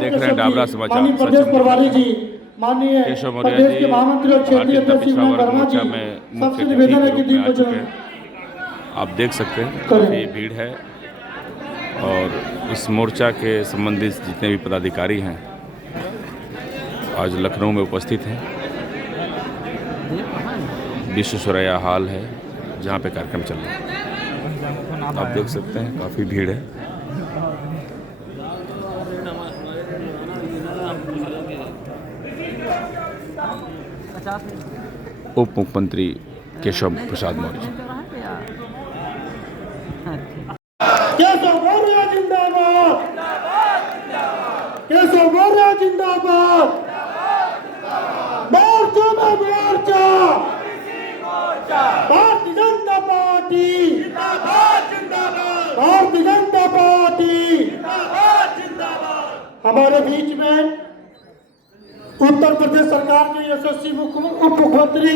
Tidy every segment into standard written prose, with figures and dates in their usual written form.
देख रहे हैं डाबरा समाचार। माननीय प्रदेश प्रभारी जी, माननीय केशव मौर्य प्रदेश जी के महामंत्री और क्षेत्रीय भारतीय अध्यक्ष पिछड़ा विनय वर्ग वर्मा जी, मोर्चा में मुख्य सबसे अतिथि निवेदन है के कि रूप में आ दीप चुके हैं। आप देख सकते हैं काफ़ी भीड़ है और इस मोर्चा के संबंधित जितने भी पदाधिकारी हैं आज लखनऊ में उपस्थित हैं। विश्वेश्वरैया हॉल है जहाँ पे कार्यक्रम चल रहा है। आप देख सकते हैं काफ़ी भीड़ है। उप मुख्यमंत्री केशव प्रसाद मौर्य जी। केशव मौर्य जिंदाबाद, केशव मौर्य जिंदाबाद, मोर्चा में मोर्चा, भारतीय जनता पार्टी जिंदाबाद, जिंदाबाद, भारतीय जनता पार्टी जिंदाबाद, जिंदाबाद। हमारे बीच में उत्तर प्रदेश सरकार के यशस्वी उप मुख्यमंत्री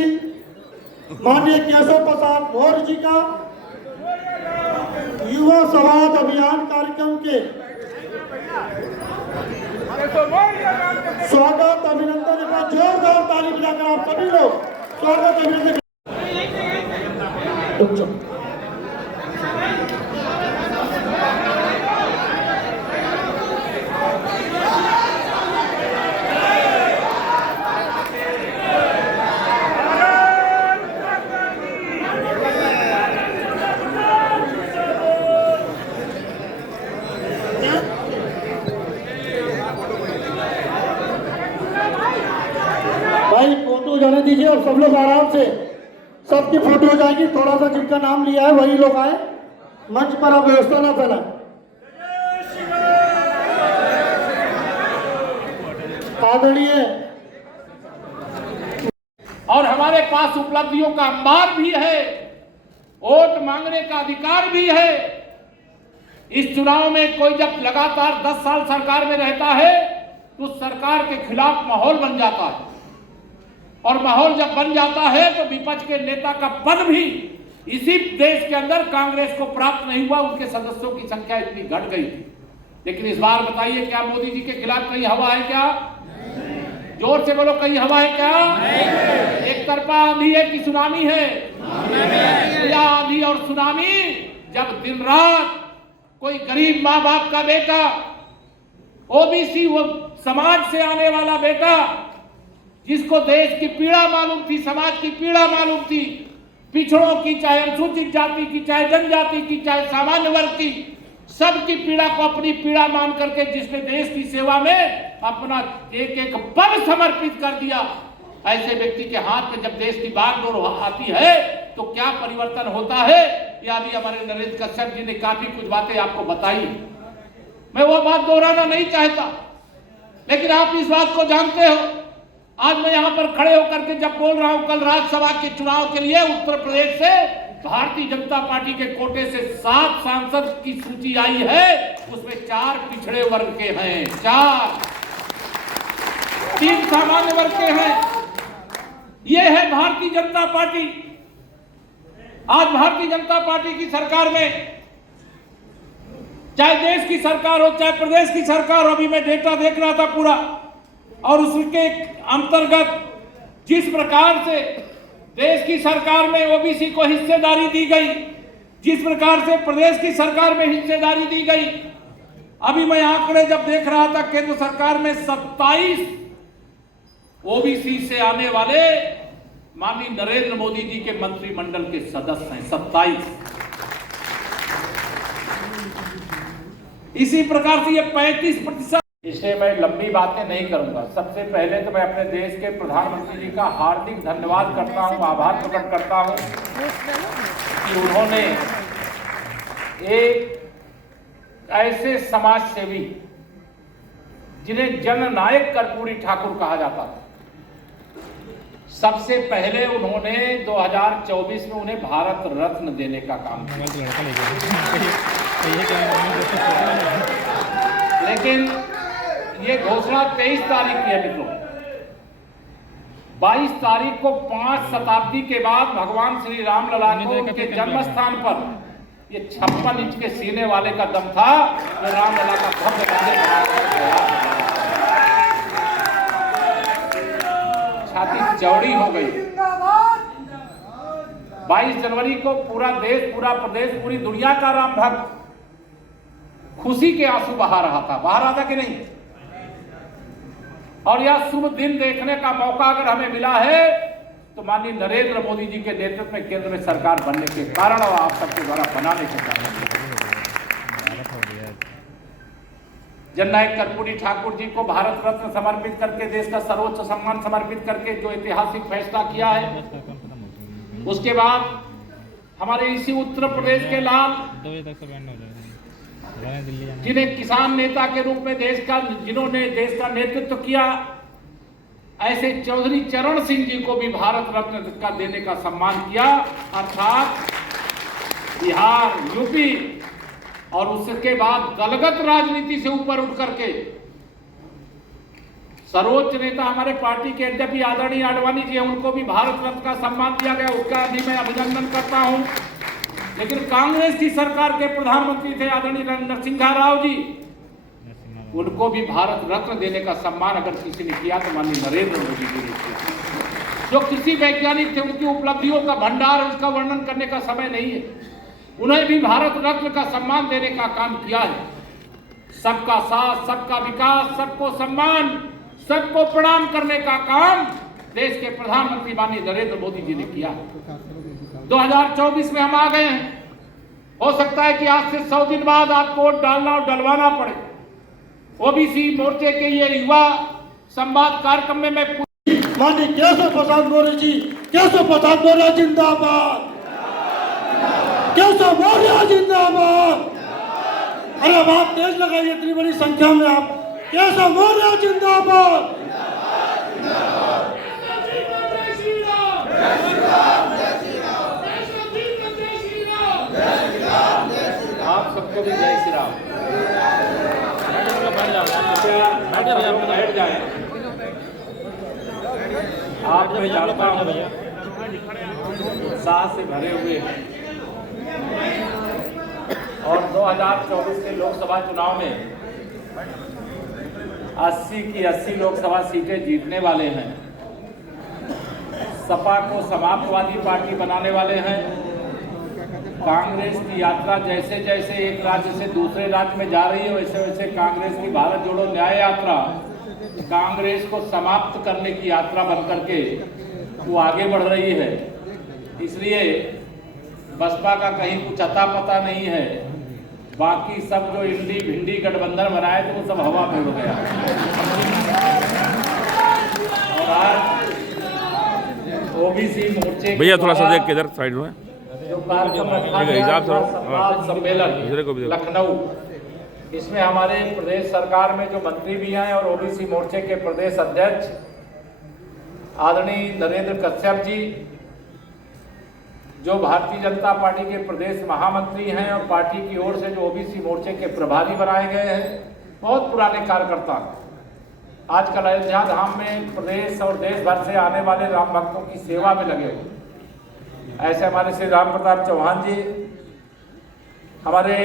माननीय केशव प्रसाद मौर्य जी का युवा संवाद अभियान कार्यक्रम के स्वागत अभिनंदन का जोरदार ताली बजाकर आप सभी लोग स्वागत अभिनंदन। भाई फोटो जाने दीजिए और सब लोग आराम से, सबकी फोटो हो जाएगी। थोड़ा सा जिनका नाम लिया है वही लोग आए, मंच पर आप व्यवस्था ना फैलाएं। आदरणीय और हमारे पास उपलब्धियों का अंबार भी है, वोट मांगने का अधिकार भी है। इस चुनाव में कोई जब लगातार 10 साल सरकार में रहता है तो सरकार के खिलाफ माहौल बन जाता है और माहौल जब बन जाता है तो विपक्ष के नेता का पद भी इसी देश के अंदर कांग्रेस को प्राप्त नहीं हुआ। उनके सदस्यों की संख्या इतनी घट गई थी। लेकिन इस बार बताइए, क्या मोदी जी के खिलाफ कहीं हवा है क्या? जोर से बोलो, कहीं हवा है क्या? एक तरफा आंधी है कि सुनामी है? आंधी और सुनामी। जब दिन रात कोई गरीब माँ बाप का बेटा, ओबीसी वो समाज से आने वाला बेटा, जिसको देश की पीड़ा मालूम थी, समाज की पीड़ा मालूम थी, पिछड़ों की, चाहे अनुसूचित जाति की, चाहे जनजाति की, चाहे सामान्य वर्ग की, सबकी पीड़ा को अपनी पीड़ा मान करके जिसने देश की सेवा में अपना एक एक पल समर्पित कर दिया, ऐसे व्यक्ति के हाथ में जब देश की बागडोर आती है तो क्या परिवर्तन होता है, या अभी हमारे नरेंद्र कश्यप जी ने काफी कुछ बातें आपको बताई। मैं वो बात दोहराना नहीं चाहता, लेकिन आप इस बात को जानते हो। आज मैं यहां पर खड़े होकर के जब बोल रहा हूं, कल राज्यसभा के चुनाव के लिए उत्तर प्रदेश से भारतीय जनता पार्टी के कोटे से 7 सांसद की सूची आई है, उसमें 4 पिछड़े वर्ग के हैं, 3 सामान्य वर्ग के हैं। ये है भारतीय जनता पार्टी। आज भारतीय जनता पार्टी की सरकार में, चाहे देश की सरकार हो चाहे प्रदेश की सरकार हो, अभी मैं डेटा देख रहा था पूरा, और उसके अंतर्गत जिस प्रकार से देश की सरकार में ओबीसी को हिस्सेदारी दी गई, जिस प्रकार से प्रदेश की सरकार में हिस्सेदारी दी गई, अभी मैं आंकड़े जब देख रहा था, केंद्र सरकार में 27 ओबीसी से आने वाले माननीय नरेंद्र मोदी जी के मंत्रिमंडल के सदस्य हैं, 27। इसी प्रकार से ये 35%। इसलिए मैं लंबी बातें नहीं करूंगा। सबसे पहले तो मैं अपने देश के प्रधानमंत्री जी का हार्दिक धन्यवाद करता हूं, आभार प्रकट करता हूं कि उन्होंने एक ऐसे समाज सेवी जिन्हें जननायक कर्पूरी ठाकुर कहा जाता था, सबसे पहले उन्होंने 2024 में उन्हें भारत रत्न देने का काम किया। लेकिन ये घोषणा 23 तारीख की है मित्रों। 22 तारीख को 5 शताब्दी के बाद भगवान श्री राम लला को उनके जन्म स्थान पर ये 56 इंच के सीने वाले का दम था, जो राम लला का भव्य मंदिर बनाया गया। चौड़ी हो गई। 22 जनवरी को पूरा देश, पूरा प्रदेश, पूरी दुनिया का राम भक्त खुशी के आंसू बहा रहा था कि नहीं? और यह शुभ दिन देखने का मौका अगर हमें मिला है तो माननीय नरेंद्र मोदी जी के नेतृत्व में केंद्र में सरकार बनने के कारण और आप सबके द्वारा बनाने के कारण। जननायक कर्पूरी ठाकुर जी को भारत रत्न समर्पित करके, देश का सर्वोच्च सम्मान समर्पित करके जो ऐतिहासिक फैसला किया है, उसके बाद हमारे इसी उत्तर प्रदेश के लाल, जिन्हें किसान नेता के रूप में जिन्होंने देश का नेतृत्व किया, ऐसे चौधरी चरण सिंह जी को भी भारत रत्न का देने का सम्मान किया। अर्थात बिहार, यूपी और उसके बाद दलगत राजनीति से ऊपर उठ करके सर्वोच्च नेता हमारे पार्टी के अध्यक्ष आदरणीय आडवाणी जी हैं, उनको भी भारत रत्न का सम्मान दिया गया, उसका भी मैं अभिनंदन करता हूं। लेकिन कांग्रेस की सरकार के प्रधानमंत्री थे आदरणीय नरसिम्हा राव जी, उनको भी भारत रत्न देने का सम्मान अगर किसी ने किया तो माननीय नरेंद्र मोदी जी ने किया। जो किसी वैज्ञानिक थे, उनकी उपलब्धियों का भंडार, उसका वर्णन करने का समय नहीं है, उन्हें भी भारत रत्न का सम्मान देने का काम किया है। सबका साथ, सबका विकास, सबको सम्मान, सबको प्रणाम करने का काम देश के प्रधानमंत्री माननीय नरेंद्र मोदी जी ने किया। 2024 में हम आ गए हैं, हो सकता है कि आज से 100 दिन बाद आपको वोट डालना और डलवाना पड़े। ओबीसी मोर्चे के ये युवा संवाद कार्यक्रम में मैं माननीय केशव प्रसाद मौर्य जी, केशव प्रसाद मौर्य जिंदाबाद, केशव मौर्य जिंदाबाद। अरे अब आप तेज लगाइए, इतनी बड़ी संख्या में आप, केशव मौर्य जिंदाबाद। आप सबको भी जय श्री राम। बैठ जाए। आप मैं जानता हूं उत्साह से भरे हुए हैं और 2024 के लोकसभा चुनाव में 80 की 80 लोकसभा सीटें जीतने वाले हैं। सपा को समाजवादी पार्टी बनाने वाले हैं। कांग्रेस की यात्रा जैसे जैसे एक राज्य से दूसरे राज्य में जा रही है, वैसे वैसे कांग्रेस की भारत जोड़ो न्याय यात्रा कांग्रेस को समाप्त करने की यात्रा बनकर के वो आगे बढ़ रही है। इसलिए बसपा का कहीं कुछ अता पता नहीं है। बाकी सब जो इंडी भिंडी गठबंधन बनाए थे वो सब हवा में उड़ गया। और आज ओबीसी मोर्चे भैया थोड़ा सा देख के इधर साइड में जो कार्यक्रम सम्मेलन लखनऊ, इसमें हमारे प्रदेश सरकार में जो मंत्री भी हैं और ओबीसी मोर्चे के प्रदेश अध्यक्ष आदरणीय नरेंद्र कश्यप जी, जो भारतीय जनता पार्टी के प्रदेश महामंत्री हैं और पार्टी की ओर से जो ओबीसी मोर्चे के प्रभारी बनाए गए हैं, बहुत पुराने कार्यकर्ता। आजकल अयोध्या धाम में प्रदेश और देश भर से आने वाले राम भक्तों की सेवा में लगे हुए। ऐसे हमारे श्री राम प्रताप चौहान जी हमारे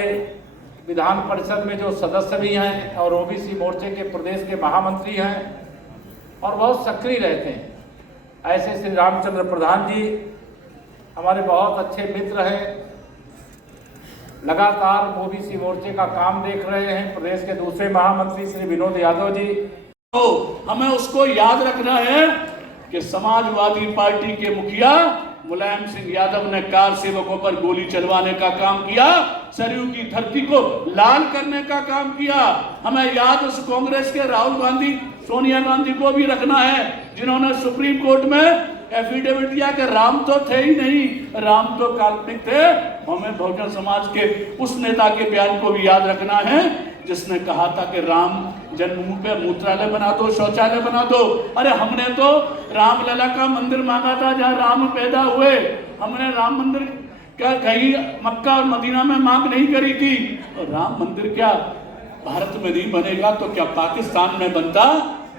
विधान परिषद में जो सदस्य भी हैं और ओबीसी मोर्चे के प्रदेश के महामंत्री हैं और बहुत सक्रिय रहते हैं। ऐसे श्री रामचंद्र प्रधान जी हमारे बहुत अच्छे मित्र हैं, लगातार ओबीसी मोर्चे का काम देख रहे हैं। प्रदेश के दूसरे महामंत्री श्री विनोद यादव जी, तो हमें उसको याद रखना है कि समाजवादी पार्टी के मुखिया मुलायम सिंह यादव ने कार सेवकों पर गोली चलवाने का काम किया, सरयू की धरती को लाल करने का काम किया। हमें याद उस कांग्रेस के राहुल गांधी, सोनिया गांधी को भी रखना है, जिन्होंने सुप्रीम कोर्ट में एफिडेविट दिया कि राम तो थे ही नहीं, राम तो काल्पनिक थे। हमें बहुजन समाज के उस नेता के बयान को भी याद रखना है जिसने कहा था कि राम जन्मभूमि पे मूत्रालय बना दो, शौचालय बना दो। अरे हमने तो रामलला का मंदिर मांगा था जहाँ राम पैदा हुए। हमने राम मंदिर क्या कहीं मक्का और मदीना में मांग नहीं करी थी। तो राम मंदिर क्या भारत में नहीं बनेगा तो क्या पाकिस्तान में बनता?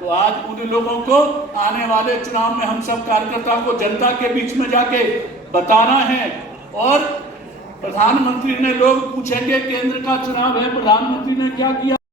तो आज उन लोगों को आने वाले चुनाव में हम सब कार्यकर्ताओं को जनता के बीच में जाके बताना है। और प्रधानमंत्री ने, लोग पूछेंगे केंद्र का चुनाव है, प्रधानमंत्री ने क्या किया?